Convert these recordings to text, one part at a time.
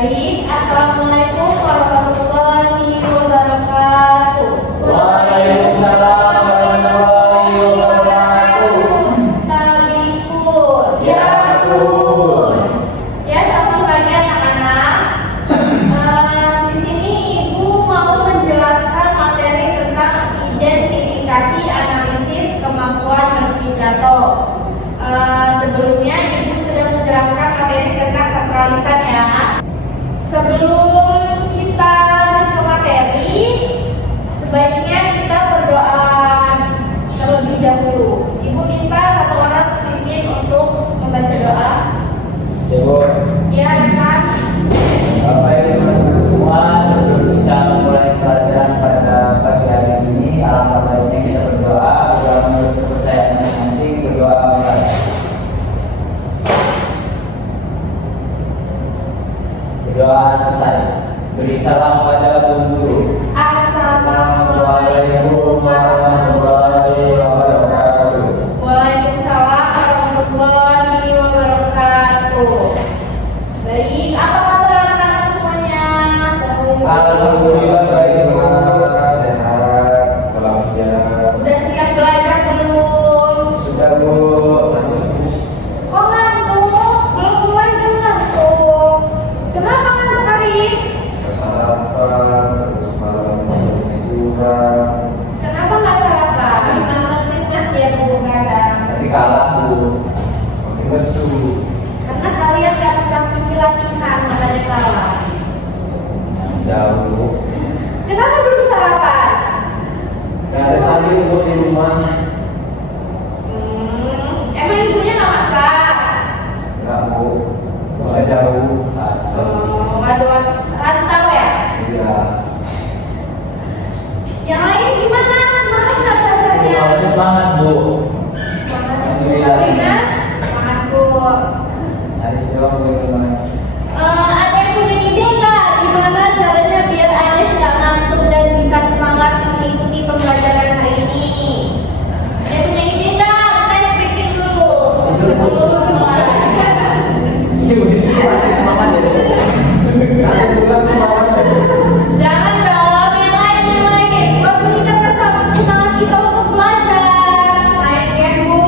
Baik, Assalamualaikum warahmatullahi wabarakatuh. Waalaikumsalam warahmatullahi wabarakatuh. Tabikun. Ya pun. Ya, selamat pagi anak-anak. Di sini Ibu mau menjelaskan materi tentang identifikasi analisis kemampuan navigator. Sebelumnya Ibu sudah menjelaskan materi tentang sakralisan ya. Sebelum kita lanjut ke materi, sebaiknya kita berdoa terlebih dahulu. Ibu minta satu orang pemimpin untuk membaca doa. Ibu, Ya, Kak. Bapak Ibu teman-teman semua, sebelum kita memulai pelajaran pada pagi hari ini, alangkah baiknya kita berdoa menurut kepercayaan masing-masing. Berdoa mulai. Berdoa selesai. Beri salam pada guru. Assalamualaikum warahmatullahi wabarakatuh. Waalaikumsalam warahmatullahi wabarakatuh. Baik, apa kabar anak-anak semuanya? Alhamdulillah baik, Bu. Sehat, walafiat. Udah siap belajar belum? Sudah, Bu. Kok ngantuk? Belum mulai udah ngantuk. Kenapa ngantuk, Haris? Sarapan, terus malam tiduran. Kenapa nggak sarapan? Selamat fitness ya Bu Gadang. Tapi kalah, Bu. Makin lesu. Karena kalian nggak pernah pergi latihan makanya kalah. Jauh. Kenapa belum sarapan? Gak ada sayur buat di rumah. Emang ibunya nggak masak? Enggak, Bu. Gak usah jauh. Waduh, rantau ya? Iya. Yang lain gimana? Semangat nggak belajarnya? Semuanya semangat, Bu. Alhamdulillah. Sabrina? Semangat Bu. Habis doang, Bu. Gimana? Ada yang punya ide nggak? Gimana caranya biar Anis nggak ngantuk dan bisa semangat mengikuti pembelajaran hari ini? Ada yang punya ide nggak? Kita speaking dulu. Sebelum mulai. Masih semangat ya? Kasih bulan semangat saya. Jangan dong, yang lain. Baru meningkatkan semangat kita untuk belajar. Main game Bu.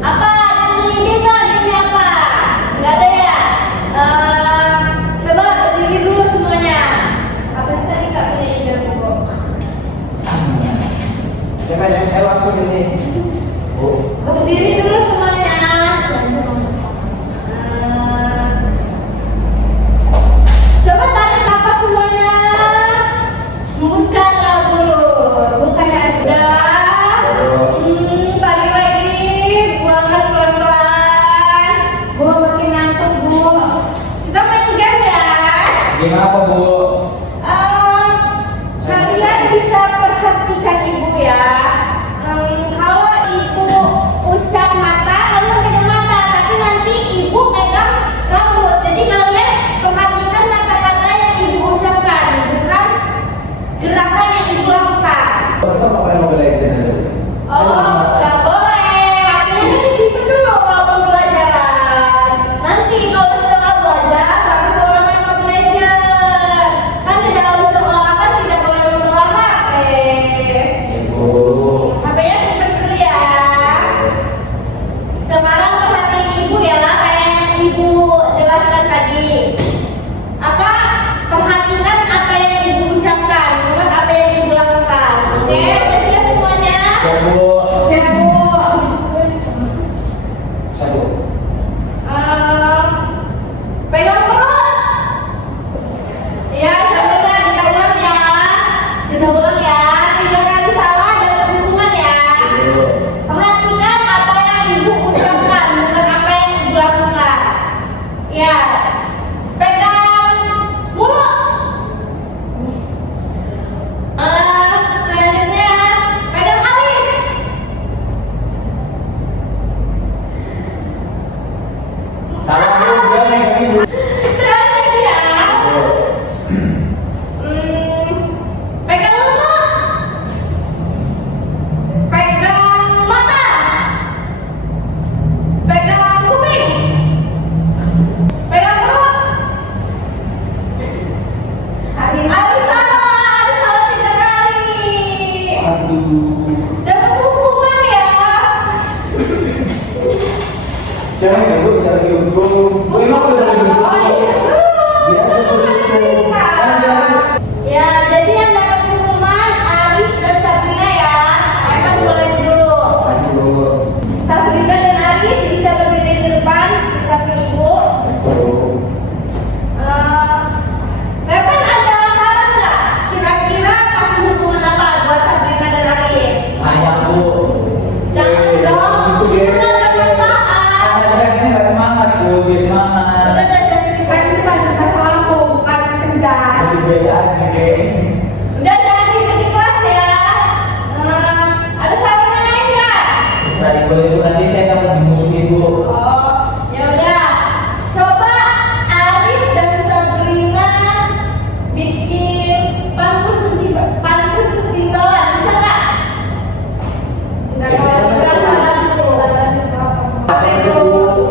Apa? Ada yang punya ide nggak? Game apa? Nggak ada ya? Coba berdiri dulu semuanya. Apa yang tadi nggak punya ide Bu? Siapa yang langsung ini? Bu. Berdiri dulu semuanya. Coba tarik nafas semuanya. Hembuskanlah dulu. Bukannya ada. Tarik lagi. Buangkan pelan-pelan. Bu makin ngantuk Bu. Kita main game ya. Gimana apa, Bu? Kalian bisa perhatikan ibu ya. Kalau ibu ucap Aduh. Dapat hukuman ya. Jangan dulu, jangan dihukum. Emang udah dihukum? Oh, iya. Dia ada berhukum. Ya, jadi yang dapat hukuman Aris dan Sabrina ya. Evan boleh duduk. Kasih dulu. Sabrina dan Aris bisa berdiri di depan di samping ibu. Evan ada saran nggak? Kira-kira kasih hukuman apa buat Sabrina dan Aris? Ayam bu. Jangan dong, itu kan bermanfaat. Anak-anak ini nggak semangat bu, biar semangat. Udah jadi kan itu belajar bahasa Lampung, bukan penjas. Tapi biasa aja kayak. Udah jangan di kelas ya. Ada saran yang lain nggak? Setelah ibu itu nanti saya akan dimusuhi bu. Oh, ya udah. Coba Aris dan Sabrina bikin pantun sentimbalan, bisa nggak? Nggak boleh juga salah dulu. Apa itu?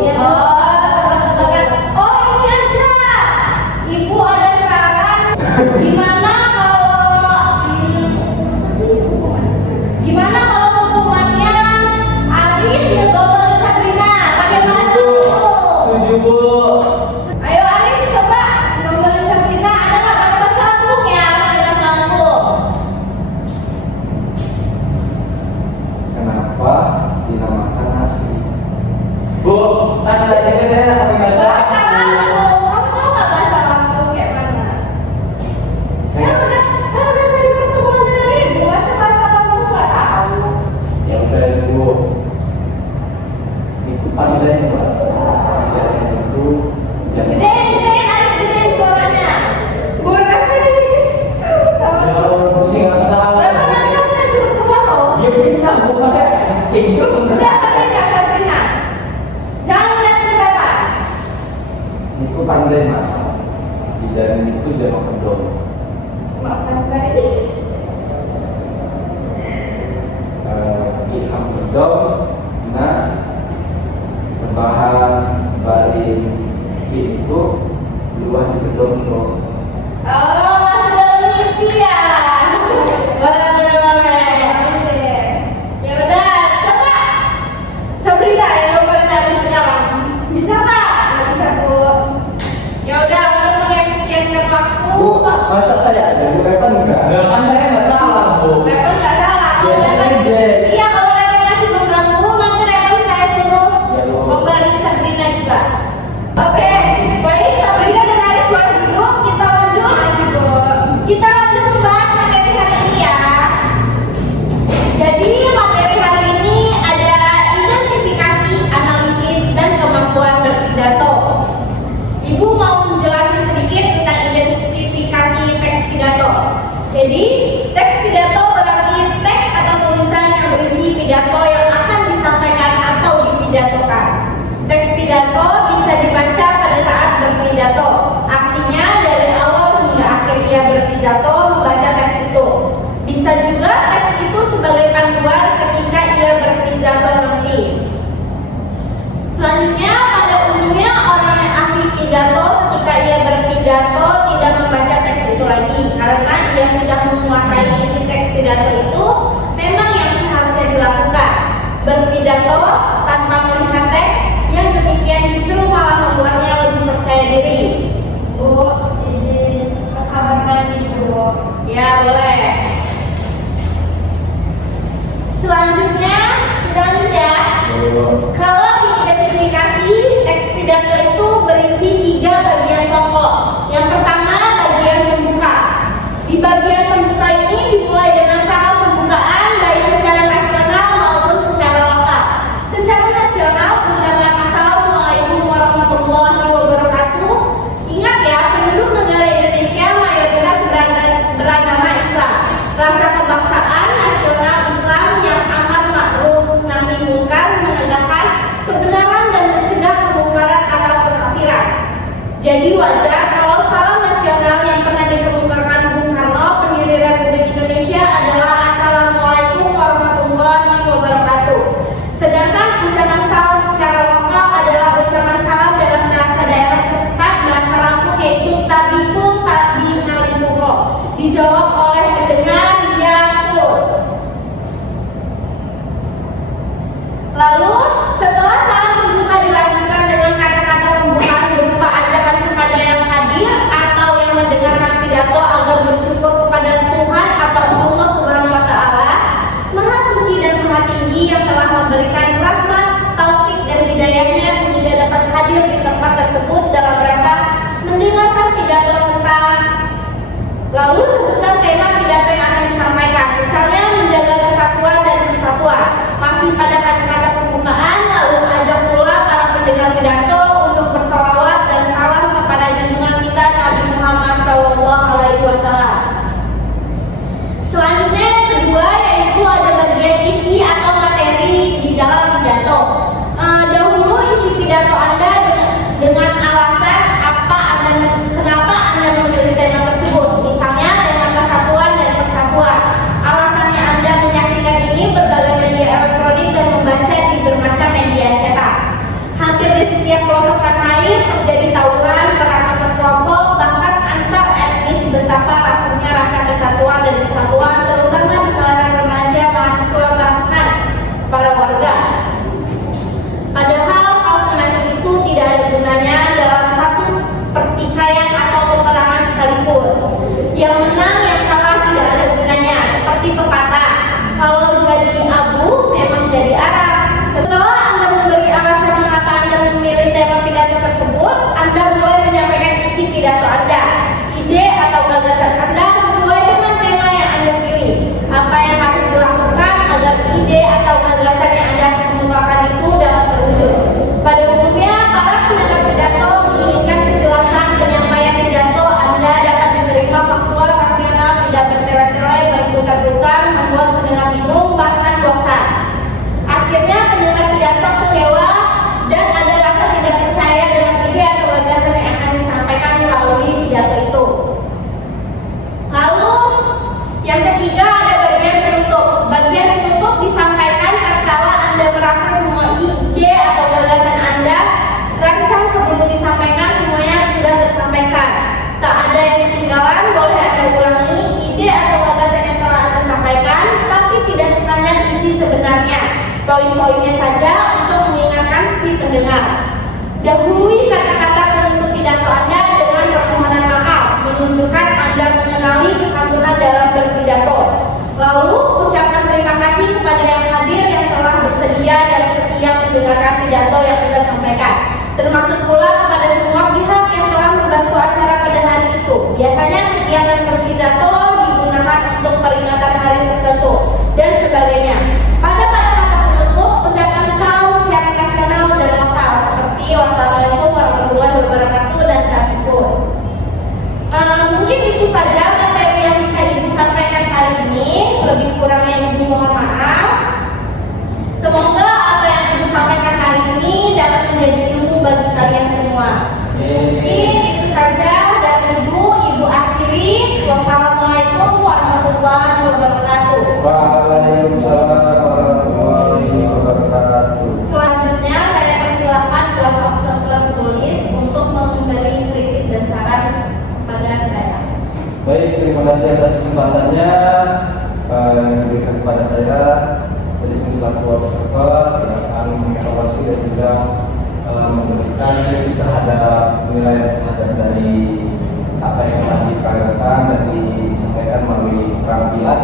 Ya, tebak-tebakan. Oh, ini aja. Ibu ada saran. Gimana gimana kalau hukumannya Aris ngegombalin Sabrina pakai bahasa Lampung? Setuju bu. Ayo Aris coba ngegombalin Sabrina, ada nggak pakai bahasa Lampung ya? Pakai bahasa Lampung. Kenapa dinamakan nasi? Bu, kan saya dengar pakai bahasa. Bahasa Lampung. Kamu tahu nggak bahasa Lampung kayak mana? Kan udah sering pertemuan dengan ibu, masa bahasa Lampung nggak tahu? Ya udah bu. Itu pandai Pak. Tidak itu jangan. Gedein Aris, gedein suaranya. Boleh ini gitu. Kalau pusing nggak tahu. Berapa nanti kamu saya suruh keluar loh? Ya bintang bu, masa kayak gitu langsung Udah Sabrina, Sabrina. Jangan lihat ke depan. Itu pandai masak. Tidak itu jangan kedong. Makan baik. Kita kedong. Nah, berbahan balik itu luar di kedong tuh. Oh, masih dalam mimpi ya. Boleh. Ya udah, coba Sabrina yang ngomongin Aris sekarang. Bisa nggak? Nggak bisa bu. Ya udah, untuk mengefisienkan waktu. Bu, masa saya ada? Bu Evan enggak? Ya kan saya nggak salah bu. Revan nggak salah. Ya, ejek. Iya, kalau Revan masih mengganggu, nanti Revan saya suruh Ya, Bu. kembali Sabrina juga. Oke, baik Sabrina dan Aris boleh duduk. Kita lanjut. Kita lanjut membahas materi hari ini ya. Jadi materi hari ini ada identifikasi, analisis, dan kemampuan berpidato. Ibu mau menjelaskan sedikit tentang identifikasi teks pidato. Jadi, teks pidato berarti teks atau tulisan yang berisi pidato yang akan disampaikan atau dipidatokan. Teks pidato bisa dibaca pada saat berpidato. Artinya dari awal hingga akhir ia berpidato membaca teks itu. Bisa juga teks itu sebagai panduan ketika ia berpidato nanti. Selanjutnya, pada umumnya orang yang ahli pidato ketika ia berpidato tidak membaca teks itu lagi karena ia sudah menguasai isi teks pidato itu. Memang yang seharusnya dilakukan berpidato tanpa melihat teks, yang demikian justru malah membuatnya lebih percaya diri. Bu, izin mengkabarkan ibu. Ya boleh. Selanjutnya, sudah lanjut ya. Kalau diidentifikasi, teks pidato itu berisi 3 bagian pokok. Yang pertama, bagian pembuka. Di bagian pembuka ini dimulai dengan salam pembukaan baik secara nasional maupun secara lokal. Secara nasional, ucapan Assalamualaikum warahmatullahi wabarakatuh. Ingat ya, penduduk negara Indonesia mayoritas beragama Islam. Rasa kebangsaan nasional Islam yang amar ma'ruf nahi munkar, menegakkan kebenaran dan mencegah kemungkaran atau kekafiran. poinnya saja untuk mengingatkan si pendengar. Dahului kata-kata penutup pidato Anda dengan permohonan maaf, menunjukkan Anda mengenali kesantunan dalam berpidato. Lalu ucapkan terima kasih kepada yang hadir yang telah bersedia dan setia mendengarkan pidato yang kita sampaikan, termasuk pula kepada semua pihak yang telah membantu acara pada hari itu. Biasanya kegiatan berpidato digunakan untuk peringatan hari tertentu dan sebagainya. Pada kata-kata penutup, ucapkan salam secara nasional dan lokal seperti wassalamualaikum warahmatullahi wabarakatuh dan takbir. Mungkin itu saja materi yang bisa Ibu sampaikan hari ini. Lebih kurangnya Ibu mohon maaf. Semoga apa yang Ibu sampaikan hari ini dapat menjadi ilmu bagi kalian semua. Mungkin itu saja dari Ibu akhiri. Wassalamualaikum warahmatullahi wabarakatuh. Waalaikumsalam warahmatullahi wabarakatuh. Selanjutnya saya persilakan buat observer tulis untuk memberi kritik dan saran pada saya. Baik, terima kasih atas kesempatannya yang diberikan kepada saya. Jadi selaku observer yang akan mengevaluasi dan juga memberikan kritik terhadap penilaian terhadap dari apa yang telah diperagakan dan disampaikan melalui keterampilan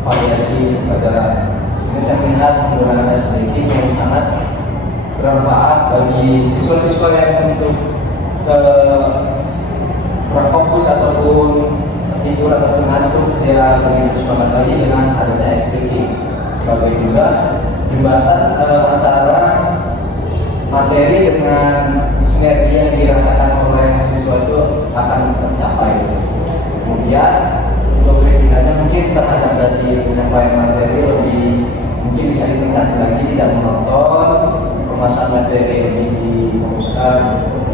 variasi pelajaran. Di sini saya melihat penggunaan sedikit yang sangat bermanfaat bagi siswa-siswa yang untuk kurang fokus ataupun tertidur ataupun ngantuk, dia lebih bersemangat lagi dengan adanya speaking sebagai juga jembatan antara materi dengan sinergi yang dirasakan oleh siswa itu akan tercapai. Kemudian untuk kritikannya mungkin terhadap dari penyampaian materi lebih mungkin bisa ditingkatkan lagi, tidak menonton pembahasan materi lebih difokuskan untuk